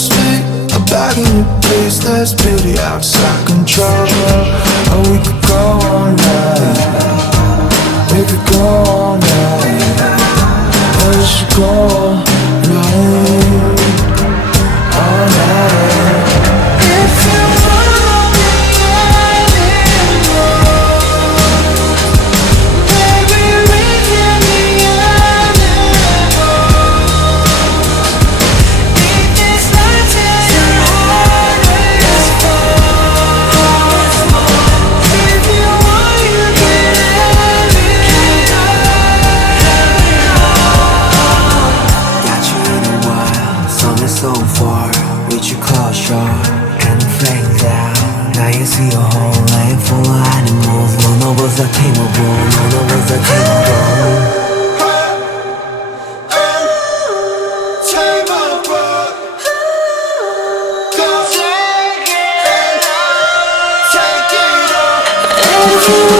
speak about a place that's beauty outside control. Oh, we could go all night. We could go all night. Yeah, we should go all night. All night. If you want me anymore, baby, we can be anymore. If this life till your heart is full, if you want, you can have it all. Got you in a while, sun is so far. Reach your closure and flame down. Now you see a whole life full of animals. None of us are tameable, none of us are tameable. Take it up.